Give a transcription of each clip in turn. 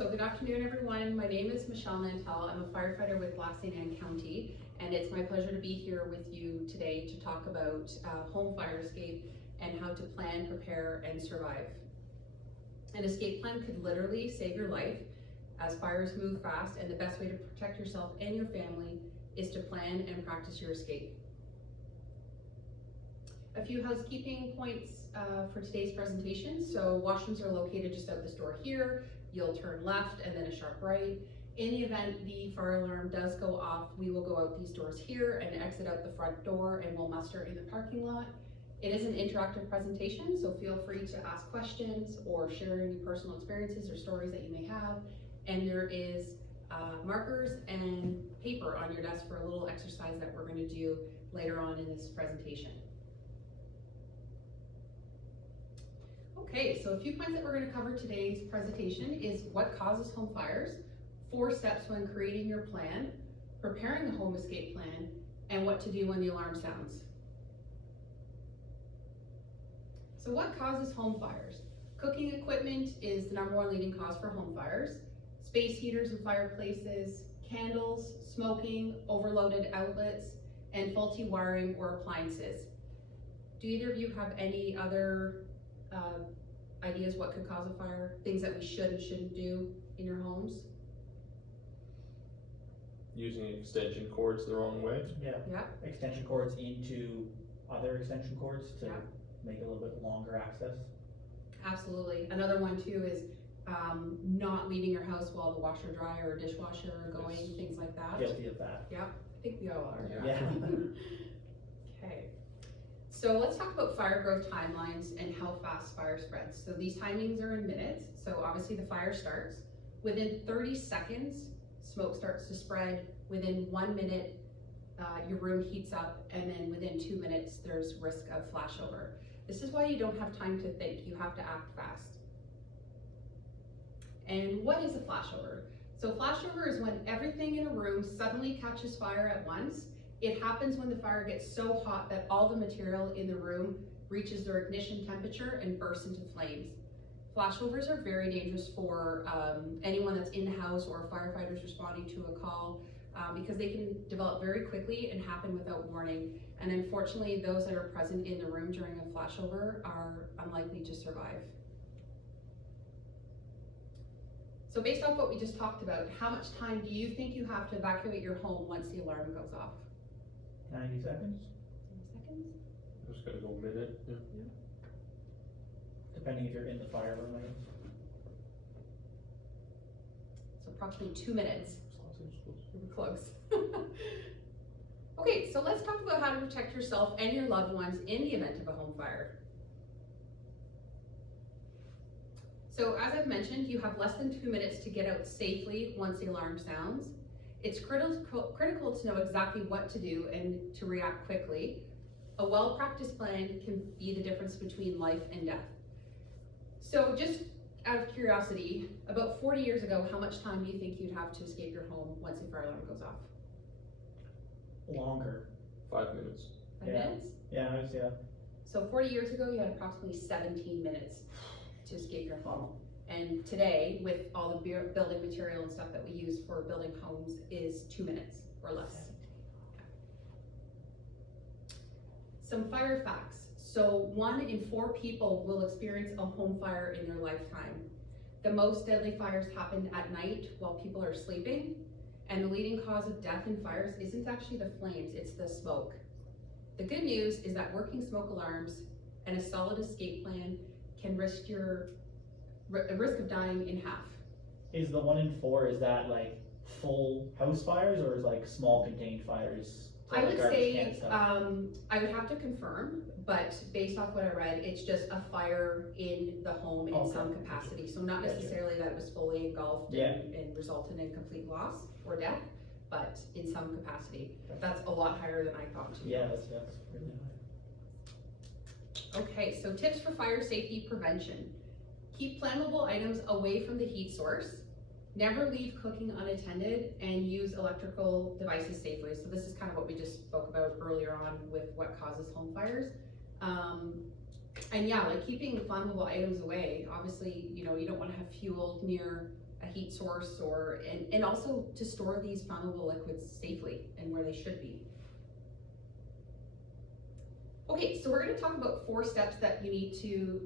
So good afternoon, everyone. My name is Michelle Nantel. I'm a firefighter with Lac St. Anne County, and it's my pleasure to be here with you today to talk about home fire escape and how to plan, prepare, and survive. An escape plan could literally save your life as fires move fast, and the best way to protect yourself and your family is to plan and practice your escape. A few housekeeping points for today's presentation. So washrooms are located just out this door here. You'll turn left and then a sharp right. In the event the fire alarm does go off, we will go out these doors here and exit out the front door, and we'll muster in the parking lot. It is an interactive presentation, so feel free to ask questions or share any personal experiences or stories that you may have. And there is markers and paper on your desk for a little exercise that we're going to do later on in this presentation. Okay, so a few points that we're going to cover today's presentation is what causes home fires, 4 steps when creating your plan, preparing a home escape plan, and what to do when the alarm sounds. So what causes home fires? Cooking equipment is the #1 leading cause for home fires. Space heaters and fireplaces, candles, smoking, overloaded outlets, and faulty wiring or appliances. Do either of you have any other ideas what could cause a fire? Things that we should and shouldn't do in your homes? Using extension cords the wrong way. Yeah. Extension cords into other extension cords to Yeah. make it a little bit longer access. Absolutely. Another one too is not leaving your house while the washer, dryer, or dishwasher are going, Yes. things like that. Guilty of that. Yeah, I think we all are. Yeah. Okay. So let's talk about fire growth timelines and how fast fire spreads. So these timings are in minutes. So obviously the fire starts. Within 30 seconds, smoke starts to spread. Within 1 minute, your room heats up, and then within 2 minutes, there's risk of flashover. This is why you don't have time to think. You have to act fast. And what is a flashover? So flashover is when everything in a room suddenly catches fire at once. It happens when the fire gets so hot that all the material in the room reaches their ignition temperature and bursts into flames. Flashovers are very dangerous for anyone that's in the house or firefighters responding to a call because they can develop very quickly and happen without warning. And unfortunately, those that are present in the room during a flashover are unlikely to survive. So based off what we just talked about, how much time do you think you have to evacuate your home once the alarm goes off? 90 seconds, 10 seconds? Just gotta go a minute. Yeah. depending if you're in the fire room, I guess. So approximately 2 minutes. We're close. Okay, so let's talk about how to protect yourself and your loved ones in the event of a home fire. So as I've mentioned, you have less than 2 minutes to get out safely once the alarm sounds. It's critical to know exactly what to do and to react quickly. A well-practiced plan can be the difference between life and death. So just out of curiosity, about 40 years ago, how much time do you think you'd have to escape your home once the fire alarm goes off? Longer. 5 minutes. 5 Yeah. minutes? Yeah. So 40 years ago, you had approximately 17 minutes to escape your home. And today, with all the building material and stuff that we use for building homes, is 2 minutes or less. Some fire facts. So 1 in 4 people will experience a home fire in their lifetime. The most deadly fires happen at night while people are sleeping. And the leading cause of death in fires isn't actually the flames, it's the smoke. The good news is that working smoke alarms and a solid escape plan can risk your risk of dying in half. Is the 1 in 4, is that like full house fires or is like small contained fires? So I like would garbage can say, stuff? I would have to confirm, but based off what I read, it's just a fire in the home in Okay. some capacity. So not Gotcha. necessarily that it was fully engulfed Yeah. and resulted in complete loss or death, but in some capacity. That's a lot higher than I thought too. Yeah, that's really high. Okay, so tips for fire safety prevention. Keep flammable items away from the heat source. Never leave cooking unattended, and use electrical devices safely. So this is kind of what we just spoke about earlier on with what causes home fires. And yeah, like keeping flammable items away. Obviously, you know, you don't want to have fuel near a heat source and also to store these flammable liquids safely and where they should be. Okay, so we're going to talk about 4 steps that you need to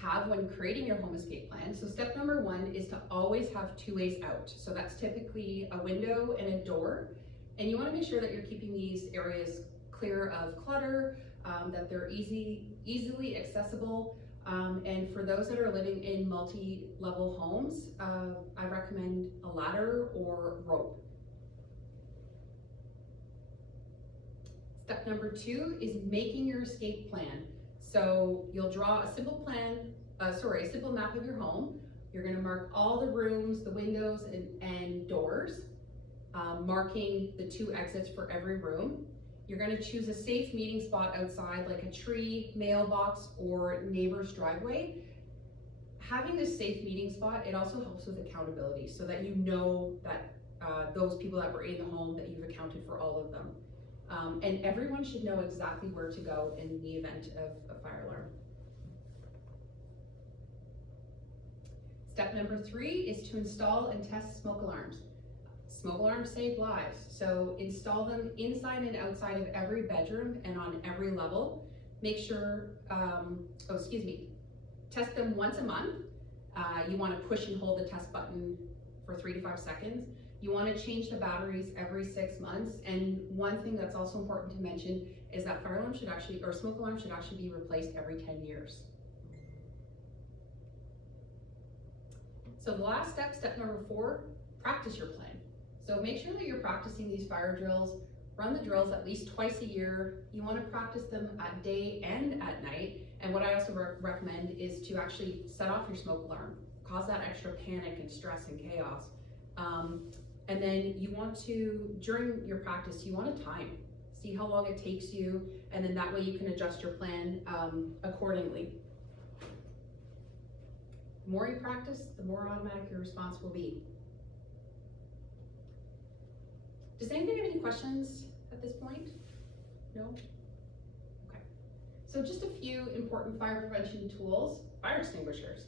have when creating your home escape plan. So step number 1 is to always have 2 ways out. So that's typically a window and a door. And you want to make sure that you're keeping these areas clear of clutter, that they're easily accessible. And for those that are living in multi-level homes, I recommend a ladder or rope. Step number 2 is making your escape plan. So you'll draw a simple a simple map of your home. You're going to mark all the rooms, the windows and doors, marking the 2 exits for every room. You're going to choose a safe meeting spot outside, like a tree, mailbox, or neighbor's driveway. Having this safe meeting spot, it also helps with accountability so that you know that those people that were in the home, that you've accounted for all of them. And everyone should know exactly where to go in the event of a fire alarm. Step number 3 is to install and test smoke alarms. Smoke alarms save lives, so install them inside and outside of every bedroom and on every level. Make sure, test them once a month. You want to push and hold the test button for 3 to 5 seconds. You want to change the batteries every 6 months. And one thing that's also important to mention is that fire alarm should actually, or smoke alarm should actually be replaced every 10 years. So the last step, step number 4, practice your plan. So make sure that you're practicing these fire drills. Run the drills at least twice a year. You want to practice them at day and at night. And what I also recommend is to actually set off your smoke alarm, cause that extra panic and stress and chaos. And then you want to, during your practice, you want to time. See how long it takes you, and then that way you can adjust your plan accordingly. The more you practice, the more automatic your response will be. Does anybody have any questions at this point? No? Okay. So just a few important fire prevention tools. Fire extinguishers.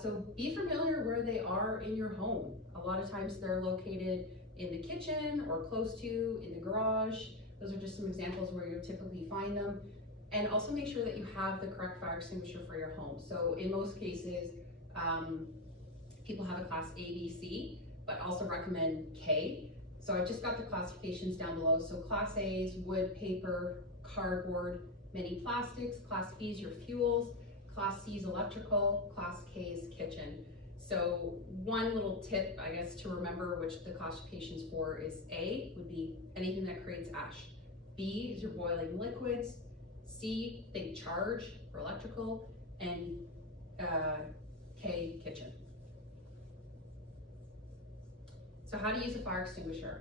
So be familiar where they are in your home. A lot of times they're located in the kitchen or close to, in the garage. Those are just some examples where you'll typically find them. And also make sure that you have the correct fire extinguisher for your home. So in most cases, people have a class A, B, C, but also recommend K. So I've just got the classifications down below. So class A is wood, paper, cardboard, many plastics. Class B is your fuels. Class C is electrical. Class K is kitchen. So one little tip, I guess, to remember which the classifications for is A would be anything that creates ash. B is your boiling liquids. C, think charge for electrical. And K, kitchen. So how to use a fire extinguisher.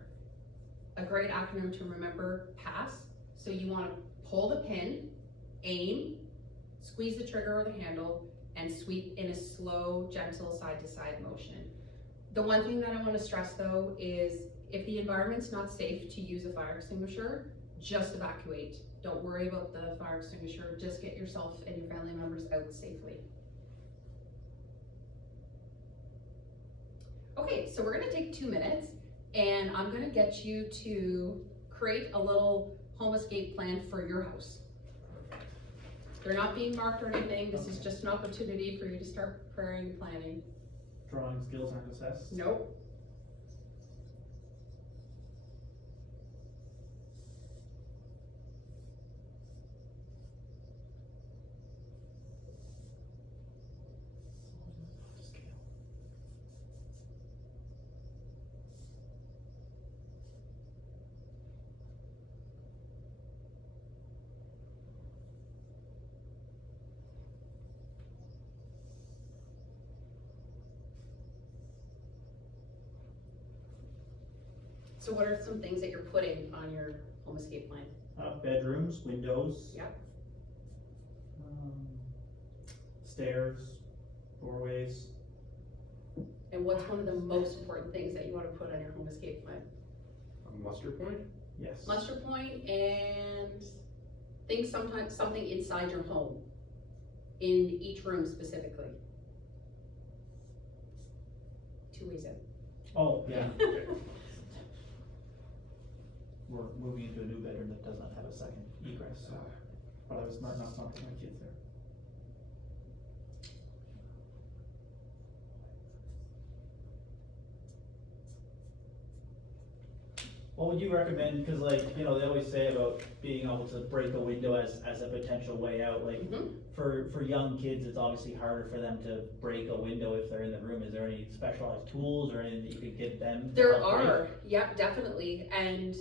A great acronym to remember, PASS. So you want to pull the pin, aim, squeeze the trigger or the handle, and sweep in a slow, gentle side-to-side motion. The one thing that I want to stress though is if the environment's not safe to use a fire extinguisher, just evacuate. Don't worry about the fire extinguisher, just get yourself and your family members out safely. Okay, so we're gonna take 2 minutes and I'm gonna get you to create a little home escape plan for your house. They're not being marked or anything. This is just an opportunity for you to start preparing and planning. Drawing skills aren't assessed? Nope. So what are some things that you're putting on your home escape plan? Bedrooms, windows. Yep. Stairs, doorways. And what's one of the most important things that you want to put on your home escape plan? A muster point? Yes. Muster point, and think sometimes something inside your home, in each room specifically. 2 ways in. Oh, yeah. We're moving into a new bedroom that does not have a second egress, so, but I was smart enough not to put my kids there. What would you recommend, cause like, you know, they always say about being able to break a window as a potential way out, like, Mhm. for young kids, it's obviously harder for them to break a window if they're in the room. Is there any specialized tools or anything that you could give them? to There help break? are, yeah, definitely, and,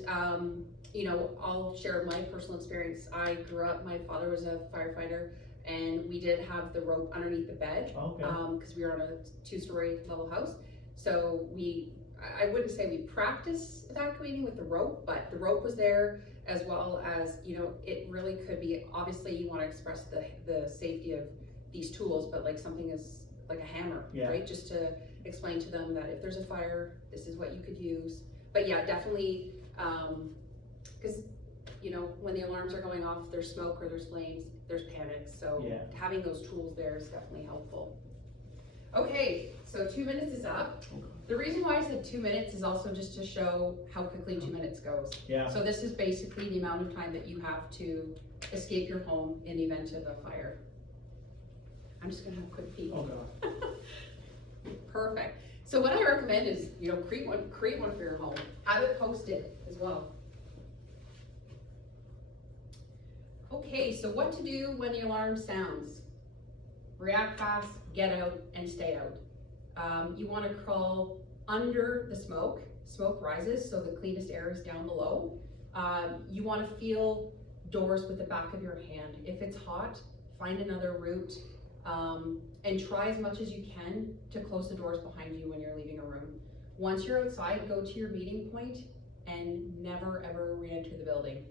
you know, I'll share my personal experience. I grew up, my father was a firefighter, and we did have the rope underneath the bed, Okay, cause we were on a 2-story level house. So I wouldn't say we practiced evacuating with the rope, but the rope was there, as well as, you know, it really could be, obviously you wanna express the safety of these tools, but like something is like a hammer, Yeah. right? Just to explain to them that if there's a fire, this is what you could use. But yeah, definitely, cause, you know, when the alarms are going off, there's smoke or there's flames, there's panic, so Yeah. having those tools there is definitely helpful. Okay, so 2 minutes is up. The reason why I said 2 minutes is also just to show how quickly 2 minutes goes. yeah, So this is basically the amount of time that you have to escape your home in the event of a fire. I'm just gonna have a quick peek. oh god. Perfect. So what I recommend is, you know, create one for your home. Have it posted as well. Okay, so what to do when the alarm sounds? React fast, get out, and stay out. You wanna crawl under the smoke. Smoke rises, so the cleanest air is down below. You wanna feel doors with the back of your hand. If it's hot, find another route, and try as much as you can to close the doors behind you when you're leaving a room. Once you're outside, go to your meeting point and never ever re-enter the building.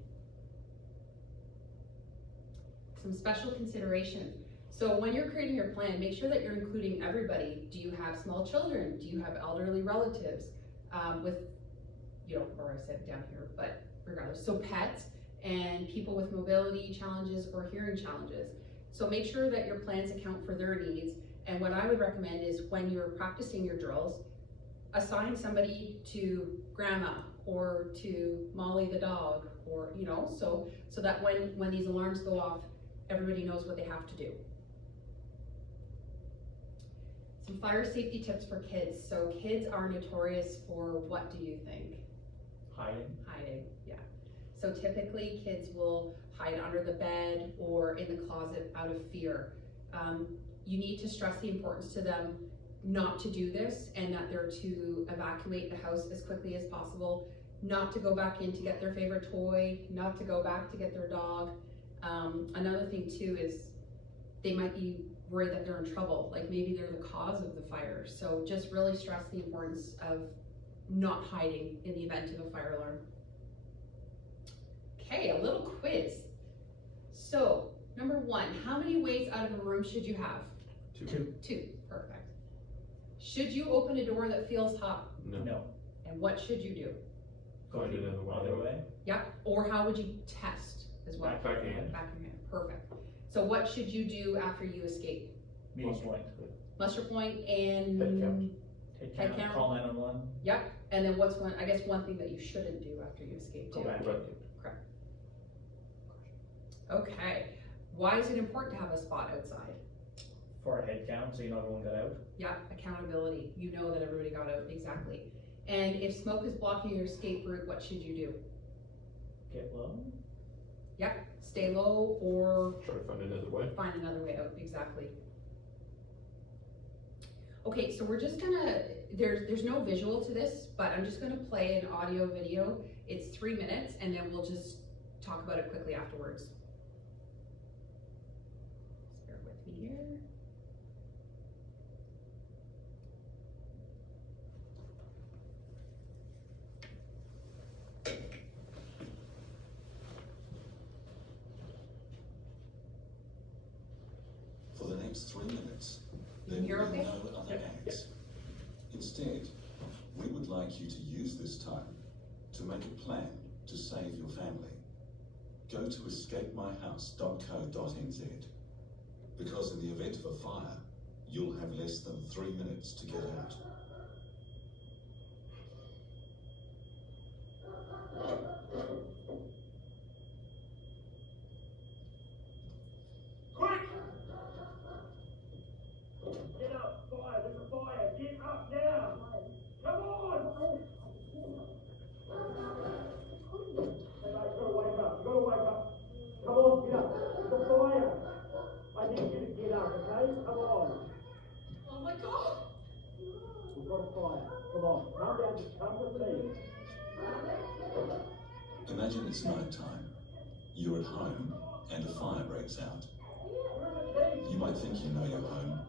Some special consideration. So when you're creating your plan, make sure that you're including everybody. Do you have small children? Do you have elderly relatives? With, you know, or I said down here, but regardless. So pets and people with mobility challenges or hearing challenges. So make sure that your plans account for their needs. And what I would recommend is when you're practicing your drills, assign somebody to grandma or to Molly the dog, or, you know, so that when these alarms go off, everybody knows what they have to do. Some fire safety tips for kids. So kids are notorious for, what do you think? Hiding. Hiding, yeah. So typically kids will hide under the bed or in the closet out of fear. You need to stress the importance to them not to do this, and that they're to evacuate the house as quickly as possible, not to go back in to get their favorite toy, not to go back to get their dog. Another thing too is they might be worried that they're in trouble, like maybe they're the cause of the fire. So just really stress the importance of not hiding in the event of a fire alarm. Okay, a little quiz. So, number 1, how many ways out of a room should you have? 2. 2, perfect. Should you open a door that feels hot? No. And what should you do? Find another Other way. way. Yep, or how would you test as well? Backhand. Backhand, perfect. So what should you do after you escape? Meeting Muster. point. Muster point and, Head count. Head Head count, count. call 911, yep, and then what's one thing that you shouldn't do after you escape go too? back. But Okay, why is it important to have a spot outside? For a head count, so you know everyone got out. Yeah, accountability, you know that everybody got out, exactly. And if smoke is blocking your escape route, what should you do? Get low. Yep, stay low or try to find another way. find another way out, exactly. Okay, so we're just gonna, there's no visual to this, but I'm just gonna play an audio video. It's 3 minutes, and then we'll just talk about it quickly afterwards. Just bear with me here. For the next 3 minutes, You there hear will be okay? no other acts. Instead, we would like you to use this time to make a plan to save your family. Go to escapemyhouse.co.nz, because in the event of a fire, you'll have less than 3 minutes to get out. got a fire. Come on, come with me. Imagine it's night time. You're at home and a fire breaks out. You might think you know you're home,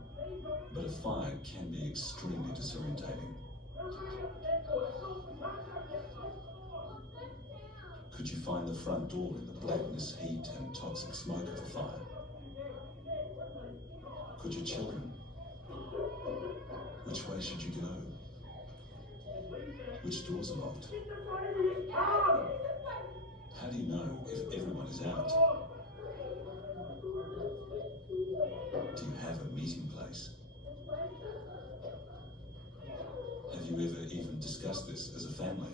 but a fire can be extremely disorientating. Could you find the front door in the blackness, heat, and toxic smoke of the fire? Could your children? Which way should you go? Which doors are locked? How do you know if everyone is out? Do you have a meeting place? Have you ever even discussed this as a family?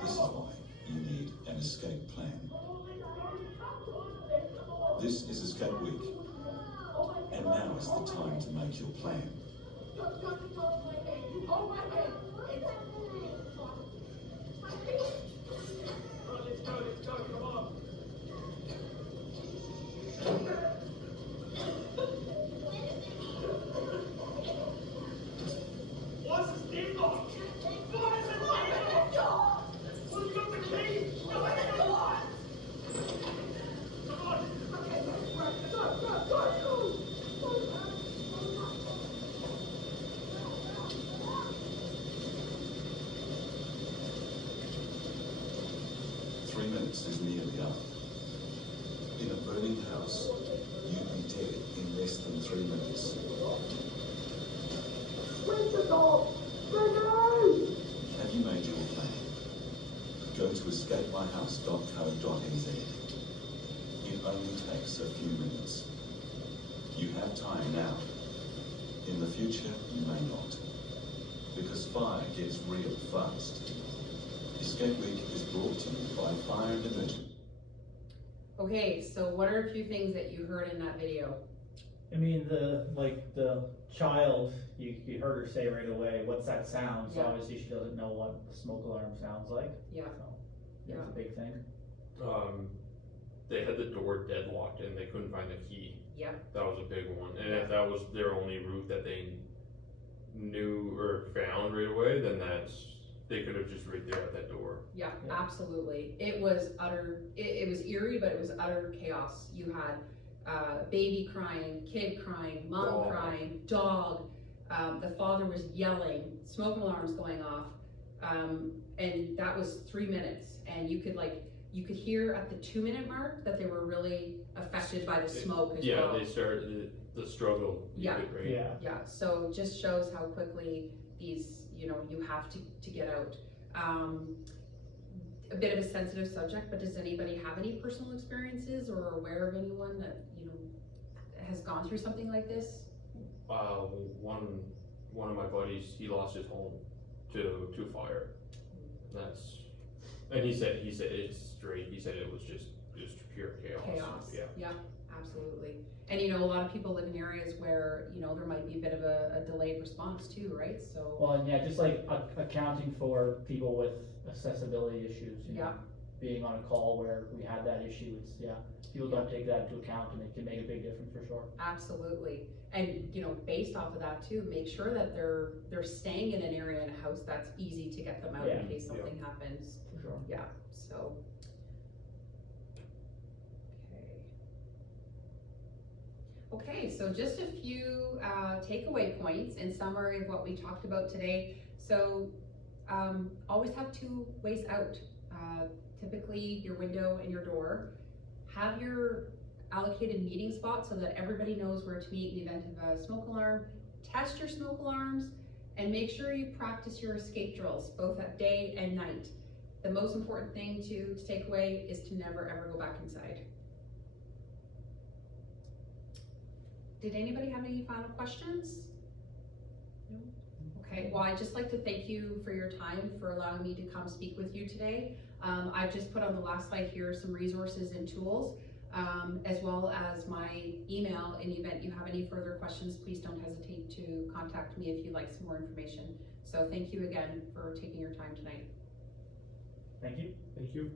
This is why you need an escape plan. This is Escape Week, and now is the time to make your plan. What's this thing on? What is it like? Well, you got the key. Come on. Okay, go. 3 minutes is nearly up. In a burning house, you'd be dead in less than 3 minutes. Where's the dog? Bring it out! Have you made your plan? Go to escapemyhouse.co.nz. It only takes a few minutes. You have time now. In the future, you may not. Because fire gets real fast. Escape Week is brought to you by Fire and Emergency. Okay, so what are a few things that you heard in that video? I mean, the child, you heard her say right away, what's that sound? So Yeah. obviously she doesn't know what the smoke alarm sounds like. Yeah. So that's Yeah. a big thing. They had the door deadlocked and they couldn't find the key. Yeah. That was a big one. And if that was their only route that they knew or found right away, then they could have just right there at that door. Yeah, Yeah. absolutely. It was it was eerie, but it was utter chaos. You had baby crying, kid crying, mom Dog. crying, dog. The father was yelling, smoke alarms going off. And that was 3 minutes. And you could hear at the 2-minute mark that they were really affected by the smoke as Yeah, well. they started the struggle. Yeah. Right? Yeah. Yeah, so just shows how quickly these, you have to get out. A bit of a sensitive subject, but does anybody have any personal experiences or aware of anyone that, has gone through something like this? One of my buddies, he lost his home to fire. And he said it's straight. He said it was just pure chaos. Chaos. Yeah. Absolutely. And a lot of people live in areas where, there might be a bit of a delayed response too, right? So, Well, and yeah, just like accounting for people with accessibility issues, Yeah. being on a call where we had that issue, people don't take that into account and it can make a big difference for sure. absolutely. And, based off of that too, make sure that they're staying in an area in a house that's easy to get them out Yeah. in case something happens. For sure. Yeah, so. Okay, so just a few takeaway points in summary of what we talked about today. So always have 2 ways out. Typically your window and your door. Have your allocated meeting spot so that everybody knows where to meet in the event of a smoke alarm. Test your smoke alarms and make sure you practice your escape drills both at day and night. The most important thing to take away is to never ever go back inside. Did anybody have any final questions? No? Okay, well, I'd just like to thank you for your time, for allowing me to come speak with you today. I've just put on the last slide here some resources and tools, as well as my email. In the event you have any further questions, please don't hesitate to contact me if you'd like some more information. So thank you again for taking your time tonight. Thank you. Thank you.